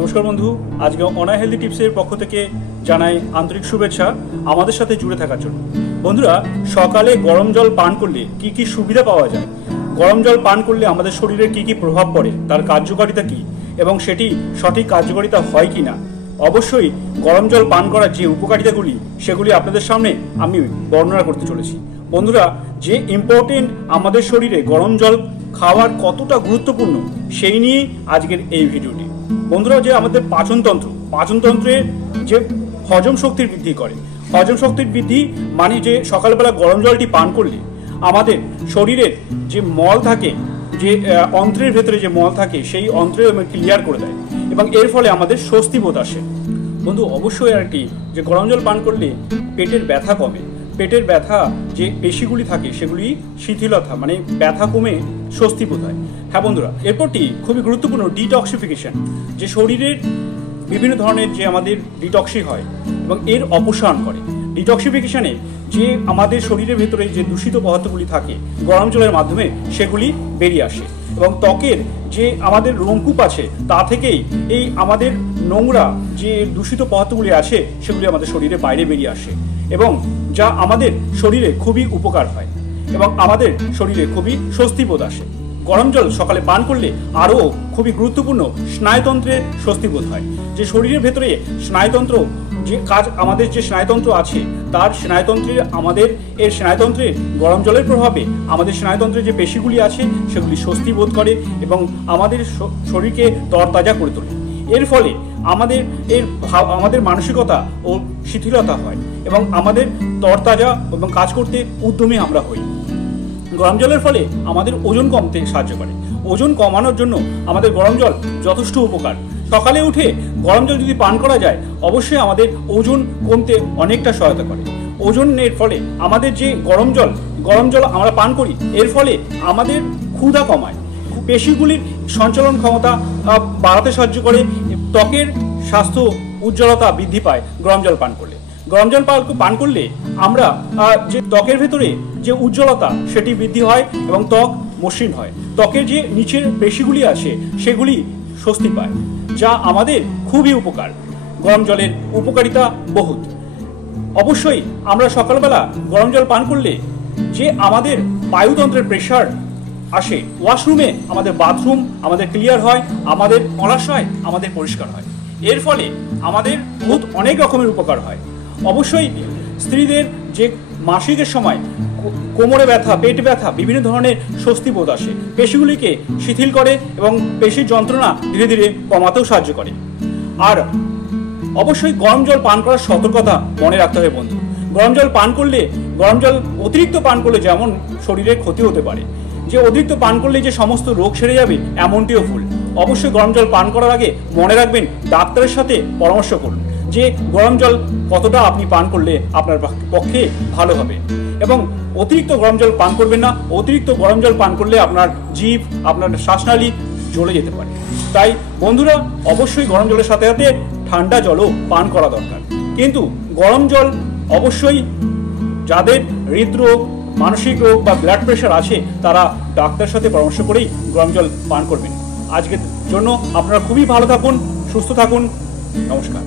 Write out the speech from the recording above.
নমস্কার বন্ধু, আজকে অনা হেলদি টিপসের পক্ষ থেকে জানাই আন্তরিক শুভেচ্ছা আমাদের সাথে জুড়ে থাকার জন্য। বন্ধুরা, সকালে গরম জল পান করলে কি কি সুবিধা পাওয়া যায়, গরম জল পান করলে আমাদের শরীরে কি কি প্রভাব পড়ে, তার কার্যকারিতা কি এবং সেটি সঠিক কার্যকারিতা হয় কি না, অবশ্যই গরম জল পান করার যে উপকারিতাগুলি সেগুলি আপনাদের সামনে আমি বর্ণনা করতে চলেছি। বন্ধুরা, যে ইম্পর্টেন্ট আমাদের শরীরে গরম জল খাওয়ার কতটা গুরুত্বপূর্ণ সেই নিয়ে আজকের এই ভিডিওটি। বন্ধুরা, যে আমাদের পাচনতন্ত্রের যে হজম শক্তির বৃদ্ধি করে, হজম শক্তির বৃদ্ধি মানে যে সকালবেলা গরম জলটি পান করলে আমাদের শরীরের যে মল থাকে, যে অন্ত্রের ভেতরে যে মল থাকে সেই অন্ত্রে ক্লিয়ার করে দেয় এবং এর ফলে আমাদের স্বস্তি বোধ আসে। বন্ধু, অবশ্যই আর কি যে গরম জল পান করলে পেটের ব্যথা কমে, পেটের ব্যথা যে পেশিগুলি থাকে সেগুলি শিথিলতা মানে ব্যথা কমে স্বস্তি বোধ হয়। হ্যাঁ বন্ধুরা, এরপরটি খুবই গুরুত্বপূর্ণ ডিটক্সিফিকেশন, যে শরীরের বিভিন্ন ধরনের যে আমাদের ডিটক্সি হয় এবং এর অপসারণ করে। ডিটক্সিফিকেশনে যে আমাদের শরীরের ভেতরে যে দূষিত পদার্থগুলি থাকে গরম জলের মাধ্যমে সেগুলি বেরিয়ে আসে এবং ত্বকের যে আমাদের রোমকূপ আছে তা থেকেই এই আমাদের নোংরা যে দূষিত পদার্থগুলি আছে সেগুলি আমাদের শরীরে বাইরে বেরিয়ে আসে এবং যা আমাদের শরীরে খুবই উপকার হয় এবং আমাদের শরীরে খুবই স্বস্তিবোধ আসে। গরম জল সকালে পান করলে আরও খুবই গুরুত্বপূর্ণ স্নায়ুতন্ত্রের স্বস্তিবোধ হয়। যে শরীরের ভেতরে স্নায়ুতন্ত্র যে কাজ, আমাদের যে স্নায়ুতন্ত্র আছে তার স্নায়ুতন্ত্রের গরম জলের প্রভাবে আমাদের স্নায়ুতন্ত্রের যে পেশিগুলি আছে সেগুলি স্বস্তি বোধ করে এবং আমাদের শরীরকে তরতাজা করে তোলে। এর ফলে আমাদের মানসিকতা ও শিথিলতা হয় এবং আমাদের তরতাজা এবং কাজ করতে উদ্যমী আমরা হই। গরম জলের ফলে আমাদের ওজন কমতে সাহায্য করে। ওজন কমানোর জন্য আমাদের গরম জল যথেষ্ট উপকার। সকালে উঠে গরম জল যদি পান করা যায় অবশ্যই আমাদের ওজন কমতে অনেকটা সহায়তা করে। ওজনের ফলে আমাদের যে গরম জল আমরা পান করি এর ফলে আমাদের ক্ষুধা কমায়, পেশিগুলির সঞ্চালন ক্ষমতা বাড়াতে সাহায্য করে, ত্বকের স্বাস্থ্য উজ্জ্বলতা বৃদ্ধি পায় গরম জল পান করলে। গরম জল পান করলে আমরা যে ত্বকের ভেতরে যে উজ্জ্বলতা সেটি বৃদ্ধি হয় এবং ত্বক মসৃণ হয়। ত্বকের যে নিচের পেশিগুলি আছে সেগুলি স্বস্তি পায়, যা আমাদের খুবই উপকার। গরম জলের উপকারিতা বহুত। অবশ্যই আমরা সকালবেলা গরম জল পান করলে যে আমাদের বায়ুতন্ত্রের প্রেশার আসে, ওয়াশরুমে আমাদের বাথরুম আমাদের ক্লিয়ার হয়, আমাদের মলাশয় আমাদের পরিষ্কার হয়। এর ফলে আমাদের বহুত অনেক রকমের উপকার হয়। অবশ্যই স্ত্রীদের যে মাসিকের সময় কোমরে ব্যথা, পেট ব্যথা, বিভিন্ন ধরনের স্বস্তি বোধ আসে, পেশিগুলিকে শিথিল করে এবং পেশির যন্ত্রণা ধীরে ধীরে কমাতেও সাহায্য করে। আর অবশ্যই গরম জল পান করার সতর্কতা মনে রাখতে হবে বন্ধু। গরম জল অতিরিক্ত পান করলে যেমন শরীরের ক্ষতি হতে পারে, যে অতিরিক্ত পান করলে যে সমস্ত রোগ সেরে যাবে এমনটিও ভুল। অবশ্যই গরম জল পান করার আগে মনে রাখবেন ডাক্তারের সাথে পরামর্শ করুন যে গরম জল কতটা আপনি পান করলে আপনার পক্ষে ভালো হবে এবং অতিরিক্ত গরম জল পান করবেন না। অতিরিক্ত গরম জল পান করলে আপনার জিভ, আপনার শ্বাসনালী জ্বলে যেতে পারে। তাই বন্ধুরা, অবশ্যই গরম জলের সাথে সাথে ঠান্ডা জলও পান করা দরকার। কিন্তু গরম জল অবশ্যই যাদের হৃদরোগ, মানসিক রোগ বা ব্লাড প্রেশার আছে তারা ডাক্তারের সাথে পরামর্শ করেই গরম জল পান করবেন। আজকের জন্য আপনারা খুবই ভালো থাকুন, সুস্থ থাকুন। নমস্কার।